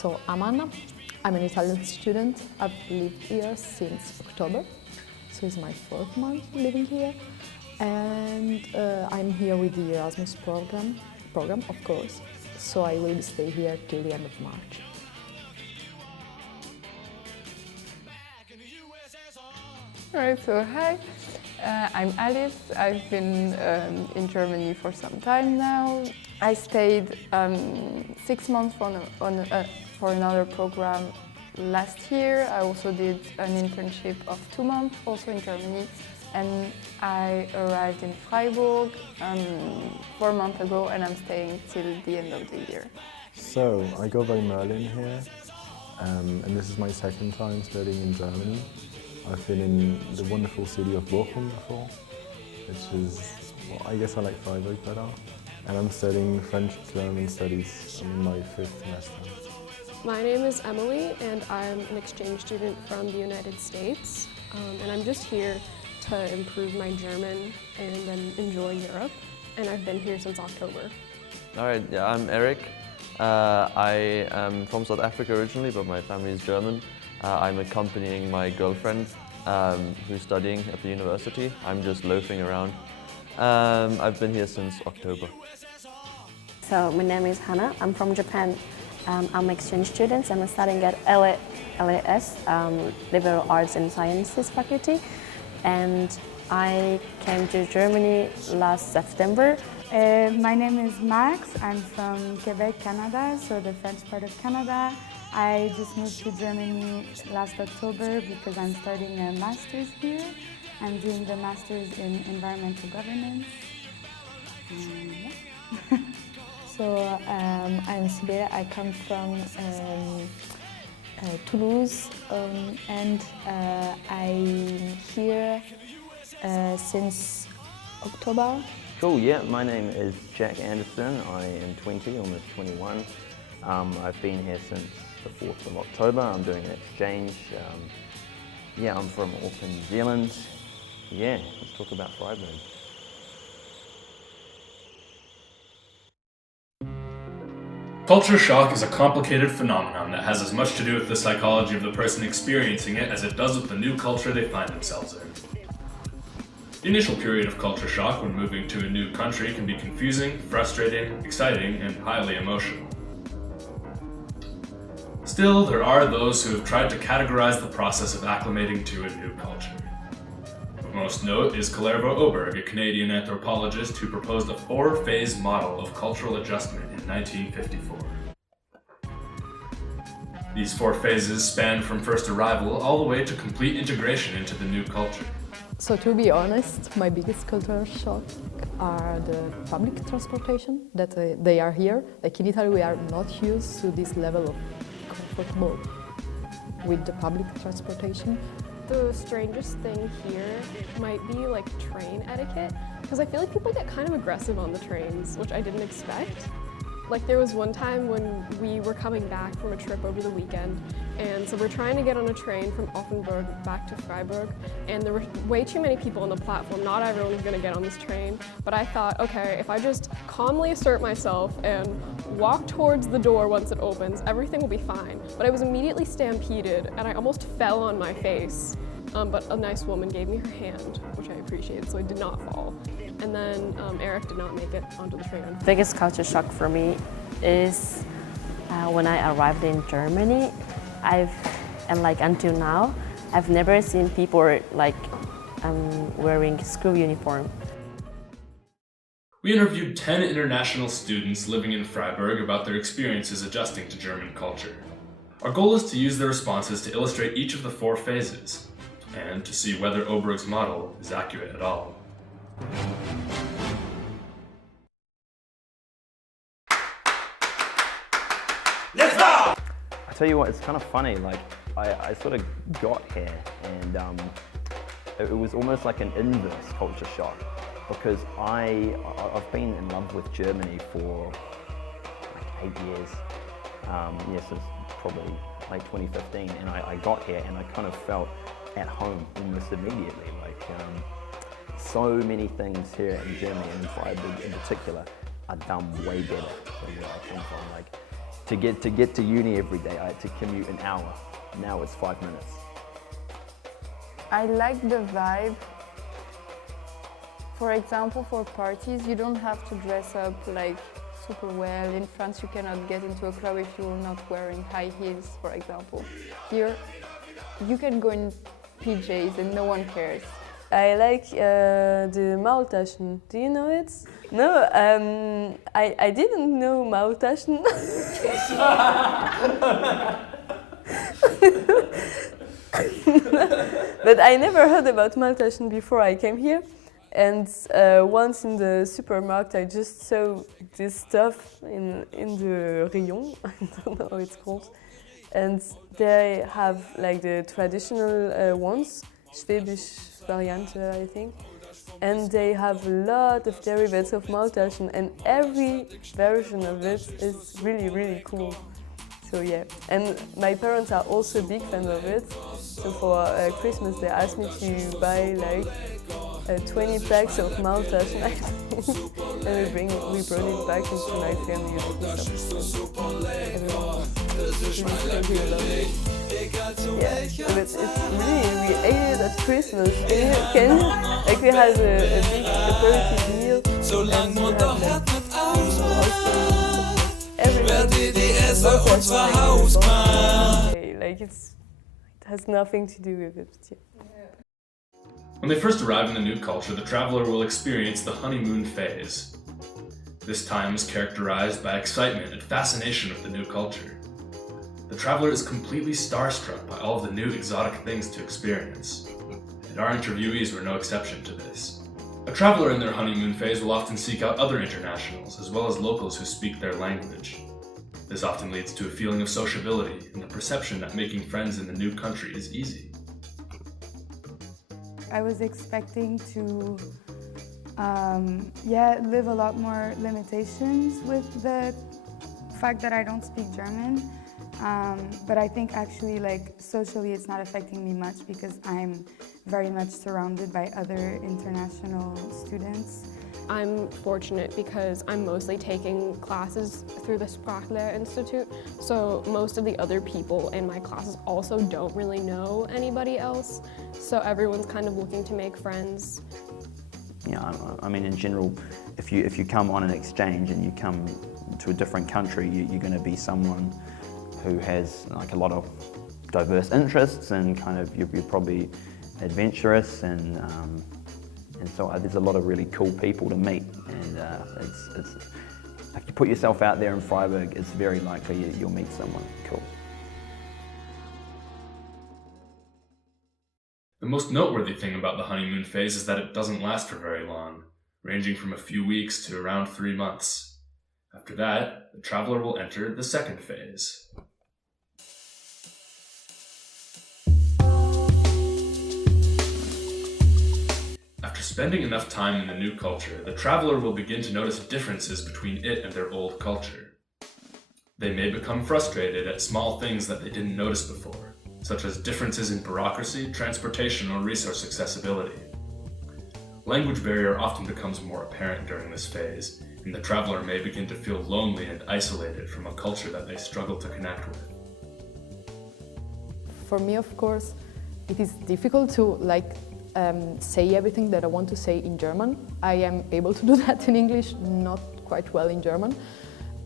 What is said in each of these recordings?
So I'm Anna, I'm an Italian student. I've lived here since October, so it's my 4th month living here. And I'm here with the Erasmus program of course, so I will stay here till the end of March. Alright, so hi, I'm Alice. I've been in Germany for some time now. I stayed 6 months for another program last year. I also did an internship of 2 months, also in Germany. And I arrived in Freiburg 4 months ago, and I'm staying till the end of the year. So, I go by Merlin here, and this is my 2nd time studying in Germany. I've been in the wonderful city of Bochum before, which is, well, I guess I like Freiburg better. And I'm studying French-German studies in my 5th semester. My name is Emily, and I'm an exchange student from the United States. And I'm just here to improve my German and then enjoy Europe. And I've been here since October. Alright, yeah, I'm Eric. I am from South Africa originally, but my family is German. I'm accompanying my girlfriend, who's studying at the university. I'm just loafing around. I've been here since October. So my name is Hannah. I'm from Japan. I'm exchange student. I'm studying at LAS, Liberal Arts and Sciences faculty. And I came to Germany last September. My name is Max. I'm from Quebec, Canada, so the French part of Canada. I just moved to Germany last October because I'm starting a master's here. I'm doing the master's in environmental governance. Yeah. So I'm Sibera. I come from Toulouse, and I'm here since October. Cool, yeah, my name is Jack Anderson. I am 20, almost 21. I've been here since the 4th of October. I'm doing an exchange. Yeah, I'm from Auckland, New Zealand. Yeah, let's talk about Freiburg. Culture shock is a complicated phenomenon that has as much to do with the psychology of the person experiencing it as it does with the new culture they find themselves in. The initial period of culture shock when moving to a new country can be confusing, frustrating, exciting, and highly emotional. Still, there are those who have tried to categorize the process of acclimating to a new culture. Of most note is Kalervo Oberg, a Canadian anthropologist who proposed a 4-phase model of cultural adjustment in 1954. These 4 phases span from first arrival all the way to complete integration into the new culture. So to be honest, my biggest cultural shock are the public transportation, that they are here. Like in Italy, we are not used to this level of comfortable with the public transportation. The strangest thing here might be like train etiquette, because I feel like people get kind of aggressive on the trains, which I didn't expect. Like there was one time when we were coming back from a trip over the weekend, and so we're trying to get on a train from Offenburg back to Freiburg, and there were way too many people on the platform. Not everyone was going to get on this train, but I thought, okay, if I just calmly assert myself and walk towards the door once it opens, everything will be fine. But I was immediately stampeded, and I almost fell on my face. But a nice woman gave me her hand, which I appreciated, so I did not fall. And then Eric did not make it onto the train. The biggest culture shock for me is when I arrived in Germany. Until now, I've never seen people wearing school uniform. We interviewed 10 international students living in Freiburg about their experiences adjusting to German culture. Our goal is to use their responses to illustrate each of the 4 phases, and to see whether Oberg's model is accurate at all. Let's go! I tell you what, it's kind of funny, like, I sort of got here and it was almost like an inverse culture shock, because I've been in love with Germany for like 8 years, since probably like 2015, and I got here and I kind of felt at home almost immediately. Like so many things here in Germany and in Freiburg in particular are done way better than where I came from. Like To get to uni every day, I had to commute an hour. Now it's 5 minutes. I like the vibe. For example, for parties, you don't have to dress up like super well. In France, you cannot get into a club if you're not wearing high heels, for example. Here, you can go in PJs and no one cares. I like the Maultaschen. Do you know it? No, I didn't know Maultaschen. But I never heard about Maultaschen before I came here. And once in the supermarket, I just saw this stuff in the rayon. I don't know how it's called. And they have like the traditional ones, Schwäbisch Variante, I think. And they have a lot of derivatives of Maultaschen, and every version of it is really, really cool. So yeah, and my parents are also big fans of it. So for Christmas, they asked me to buy like 20 packs of Maultaschen, I think. And we brought it back into my family. Everyone was really love it. Yeah, but it's really, we ate it at Christmas. Can you? Like we had a big aperitif meal, and we had like everything. Like it has nothing to do with it. Yeah. When they first arrive in the new culture, the traveler will experience the honeymoon phase. This time is characterized by excitement and fascination of the new culture. The traveler is completely starstruck by all of the new exotic things to experience, and our interviewees were no exception to this. A traveler in their honeymoon phase will often seek out other internationals, as well as locals who speak their language. This often leads to a feeling of sociability and the perception that making friends in the new country is easy. I was expecting to live a lot more limitations with the fact that I don't speak German. But I think actually, like, socially it's not affecting me much because I'm very much surrounded by other international students. I'm fortunate because I'm mostly taking classes through the Sprachlehre Institute, so most of the other people in my classes also don't really know anybody else, so everyone's kind of looking to make friends. Yeah, I mean, in general, if you come on an exchange and you come to a different country, you're going to be someone who has like a lot of diverse interests, and kind of you're probably adventurous, and so there's a lot of really cool people to meet, and it's if you put yourself out there in Freiburg, it's very likely you'll meet someone cool. The most noteworthy thing about the honeymoon phase is that it doesn't last for very long, ranging from a few weeks to around 3 months. After that, the traveler will enter the second phase. After spending enough time in the new culture, the traveler will begin to notice differences between it and their old culture. They may become frustrated at small things that they didn't notice before, such as differences in bureaucracy, transportation, or resource accessibility. Language barrier often becomes more apparent during this phase, and the traveler may begin to feel lonely and isolated from a culture that they struggle to connect with. For me, of course, it is difficult to say everything that I want to say in German. I am able to do that in English, not quite well in German.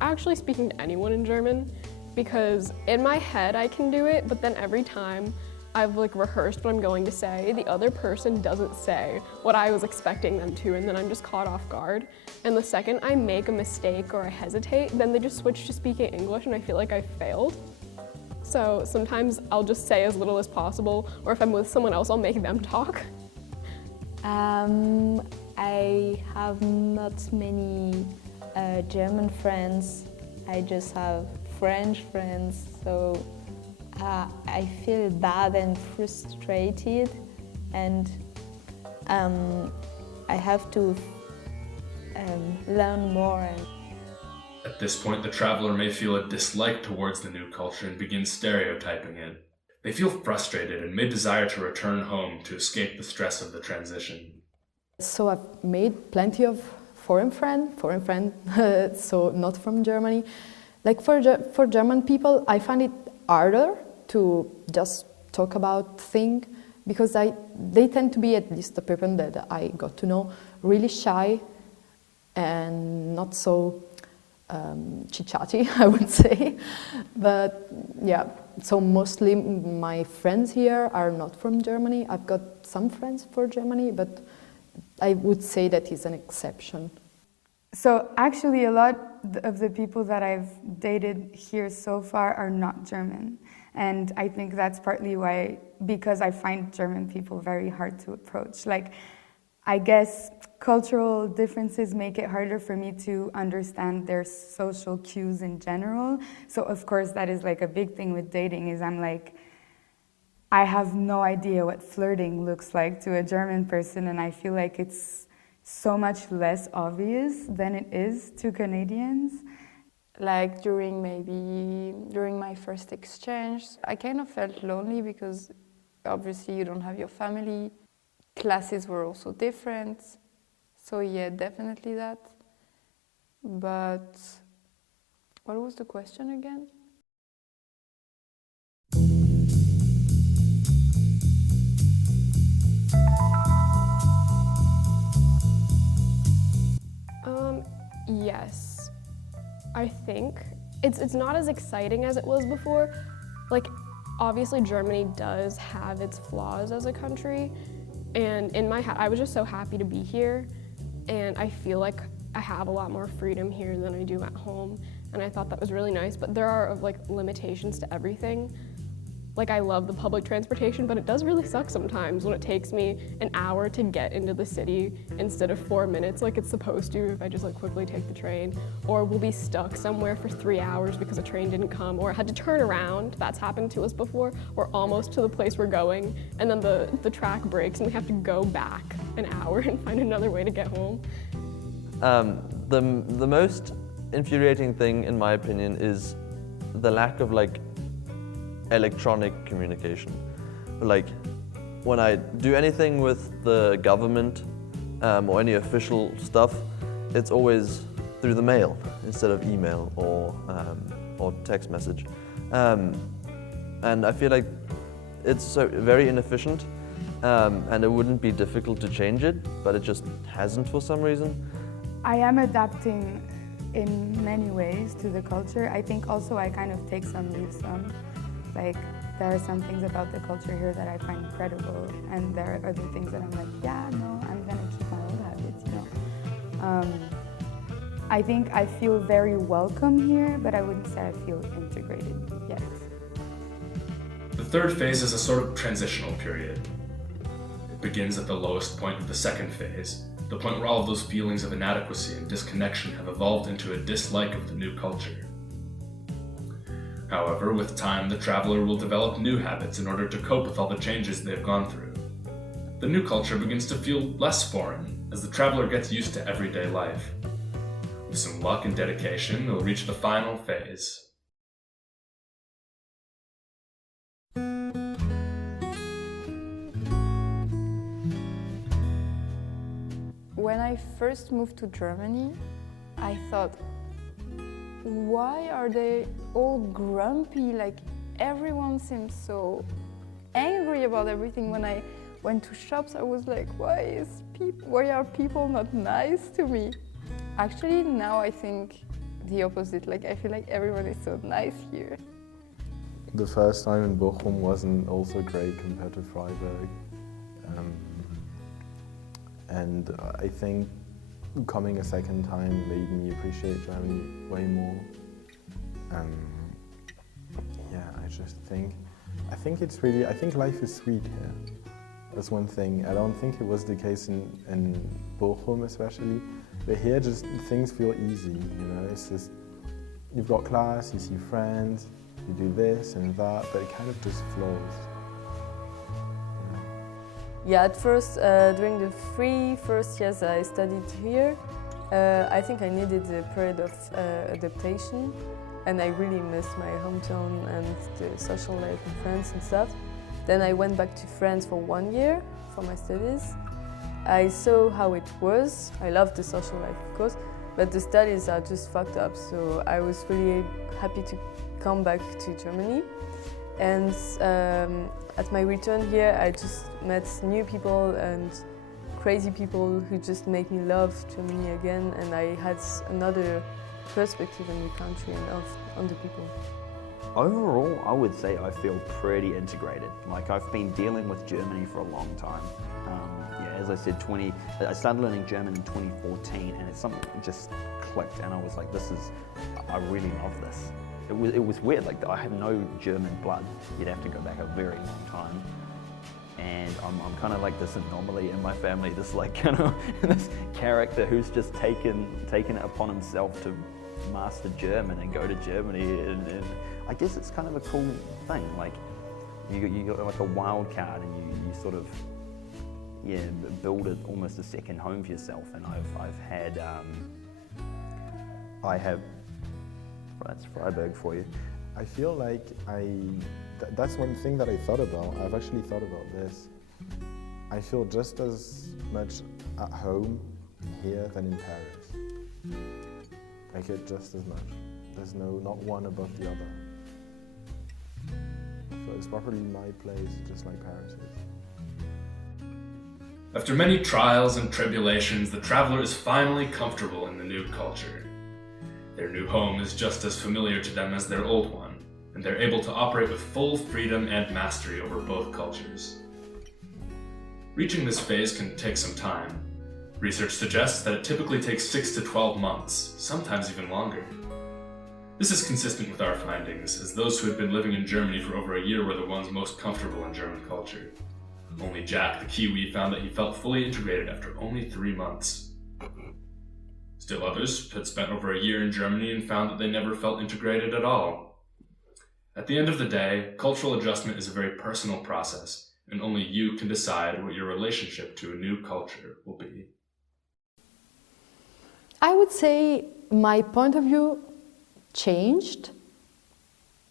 Actually speaking to anyone in German, because in my head I can do it, but then every time I've rehearsed what I'm going to say, the other person doesn't say what I was expecting them to, and then I'm just caught off guard. And the second I make a mistake or I hesitate, then they just switch to speaking English and I feel like I failed. So sometimes I'll just say as little as possible, or if I'm with someone else, I'll make them talk. I have not many German friends. I just have French friends, so I feel bad and frustrated, and I have to learn more. At this point, the traveler may feel a dislike towards the new culture and begin stereotyping it. They feel frustrated and may desire to return home to escape the stress of the transition. So I've made plenty of foreign friends, so not from Germany. Like for German people, I find it harder to just talk about things because they tend to be, at least the people that I got to know, really shy and not so chit-chatty, I would say. But yeah, so mostly my friends here are not from Germany. I've got some friends from Germany, but I would say that is an exception. So actually a lot of the people that I've dated here so far are not German. And I think that's partly why, because I find German people very hard to approach. Like, I guess cultural differences make it harder for me to understand their social cues in general. So of course that is like a big thing with dating, is I'm like, I have no idea what flirting looks like to a German person, and I feel like it's so much less obvious than it is to Canadians. Like during my first exchange, I kind of felt lonely because obviously you don't have your family. Classes were also different. So yeah, definitely that. But what was the question again? Yes. I think it's not as exciting as it was before. Like, obviously Germany does have its flaws as a country, and in my head I was just so happy to be here, and I feel like I have a lot more freedom here than I do at home, and I thought that was really nice. But there are like limitations to everything. Like, I love the public transportation, but it does really suck sometimes when it takes me an hour to get into the city instead of 4 minutes like it's supposed to if I just like quickly take the train. Or we'll be stuck somewhere for 3 hours because a train didn't come, or had to turn around. That's happened to us before. We're almost to the place we're going, and then the track breaks and we have to go back an hour and find another way to get home. The most infuriating thing, in my opinion, is the lack of like electronic communication. Like, when I do anything with the government or any official stuff, it's always through the mail instead of email or text message. And I feel like it's so very inefficient, and it wouldn't be difficult to change it, but it just hasn't for some reason. I am adapting in many ways to the culture. I think also I kind of take some, leave some. Like, there are some things about the culture here that I find incredible, and there are other things that I'm like, yeah, no, I'm gonna keep my old habits, you know. I think I feel very welcome here, but I wouldn't say I feel integrated yet. The third phase is a sort of transitional period. It begins at the lowest point of the second phase, the point where all of those feelings of inadequacy and disconnection have evolved into a dislike of the new culture. However, with time, the traveler will develop new habits in order to cope with all the changes they've gone through. The new culture begins to feel less foreign as the traveler gets used to everyday life. With some luck and dedication, they'll reach the final phase. When I first moved to Germany, I thought, why are they all grumpy? Like, everyone seems so angry about everything. When I went to shops, I was like, why are people not nice to me? Actually, now I think the opposite. Like, I feel like everyone is so nice here. The first time in Bochum wasn't also great compared to Freiburg. And I think coming a second time made me appreciate Germany way more. Yeah, I think life is sweet here. That's one thing. I don't think it was the case in Bochum especially, but here just things feel easy, you know. It's just, you've got class, you see friends, you do this and that, but it kind of just flows. Yeah, at first, during the first years I studied here, I think I needed a period of adaptation, and I really missed my hometown and the social life and friends and stuff. Then I went back to France for 1 year for my studies. I saw how it was. I loved the social life, of course, but the studies are just fucked up. So I was really happy to come back to Germany. And at my return here, I just met new people and crazy people who just make me love Germany again, and I had another perspective on the country and on the people. Overall, I would say I feel pretty integrated. Like, I've been dealing with Germany for a long time. Yeah, as I said, I started learning German in 2014, and it's something that just clicked, and I was like, I really love this. It was weird, like, I have no German blood. You'd have to go back a very long time. And I'm kind of like this anomaly in my family, this like kind of this character who's just taken it upon himself to master German and go to Germany, and I guess it's kind of a cool thing. Like you got like a wild card, and you sort of build it almost a second home for yourself. And that's Freiburg for you. I feel like that's one thing that I thought about. I've actually thought about this. I feel just as much at home here than in Paris. Like it just as much. There's not one above the other. So it's properly my place, just like Paris is. After many trials and tribulations, the traveler is finally comfortable in the new culture. Their new home is just as familiar to them as their old one, and they're able to operate with full freedom and mastery over both cultures. Reaching this phase can take some time. Research suggests that it typically takes 6 to 12 months, sometimes even longer. This is consistent with our findings, as those who had been living in Germany for over a year were the ones most comfortable in German culture. Only Jack, the Kiwi, found that he felt fully integrated after only 3 months. Still others had spent over a year in Germany and found that they never felt integrated at all. At the end of the day, cultural adjustment is a very personal process, and only you can decide what your relationship to a new culture will be. I would say my point of view changed.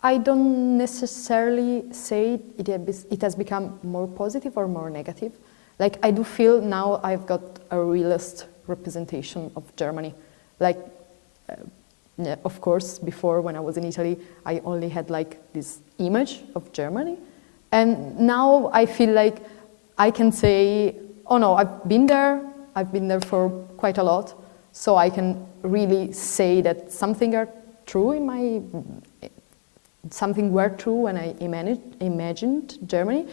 I don't necessarily say it has become more positive or more negative. Like, I do feel now I've got a realist representation of Germany. Like, of course, before when I was in Italy, I only had like this image of Germany. And now I feel like I can say, oh no, I've been there for quite a lot. So I can really say that something were true when I imagined Germany.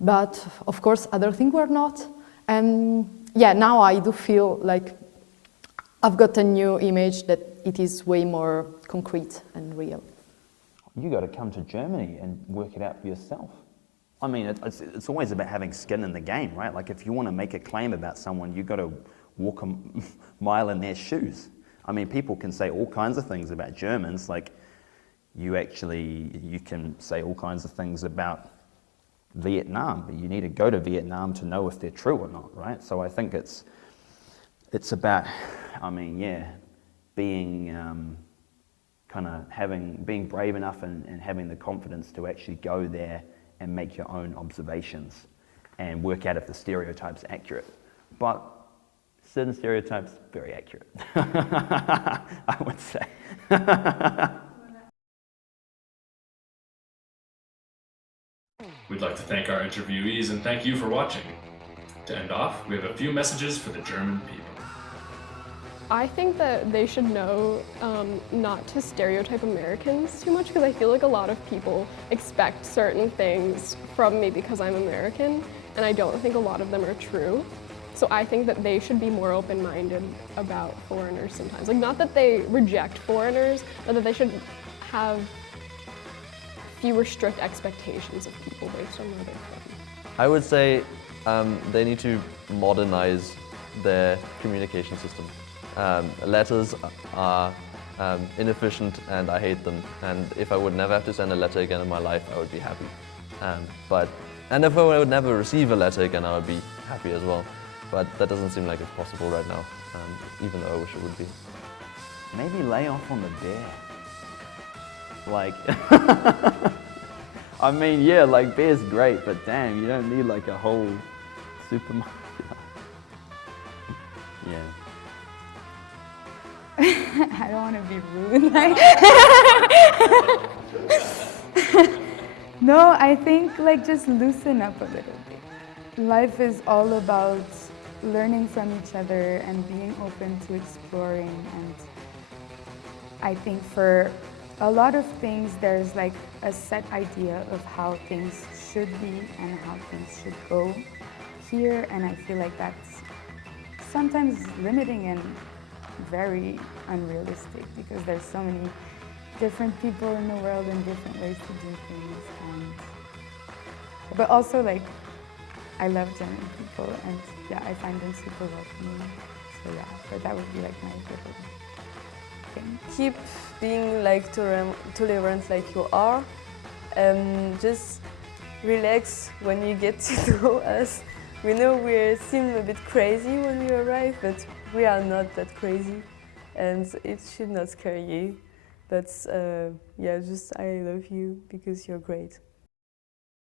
But of course, other things were not. And yeah, now I do feel like I've got a new image that it is way more concrete and real. You got to come to Germany and work it out for yourself. I mean, it's always about having skin in the game, right? Like, if you want to make a claim about someone, you've got to walk a mile in their shoes. I mean, people can say all kinds of things about Germans, like you can say all kinds of things about Vietnam, but you need to go to Vietnam to know if they're true or not, right? So I think it's about, I mean, yeah, being being brave enough and having the confidence to actually go there and make your own observations and work out if the stereotype's accurate. But certain stereotypes, very accurate, I would say. We'd like to thank our interviewees and thank you for watching. To end off, we have a few messages for the German people. I think that they should know not to stereotype Americans too much, because I feel like a lot of people expect certain things from me because I'm American, and I don't think a lot of them are true. So I think that they should be more open-minded about foreigners sometimes. Like, not that they reject foreigners, but that they should have fewer strict expectations of people based on where they're from. I would say they need to modernize their communication system. Letters are inefficient and I hate them. And if I would never have to send a letter again in my life, I would be happy. And if I would never receive a letter again, I would be happy as well. But that doesn't seem like it's possible right now, even though I wish it would be. Maybe lay off on the bear. Like, I mean, yeah, like bear's great, but damn, you don't need like a whole supermarket. Yeah. I don't want to be rude. No, I think like just loosen up a little bit. Life is all about learning from each other and being open to exploring, and I think for a lot of things there's like a set idea of how things should be and how things should go here, and I feel like that's sometimes limiting and very unrealistic because there's so many different people in the world and different ways to do things. But also like I love German people and yeah, I find them super welcoming. So yeah, but that would be like my favorite thing. Keep being like tolerant like you are. Just relax when you get to know us. We know we seem a bit crazy when we arrive, but we are not that crazy, and it should not scare you. But yeah, just I love you because you're great.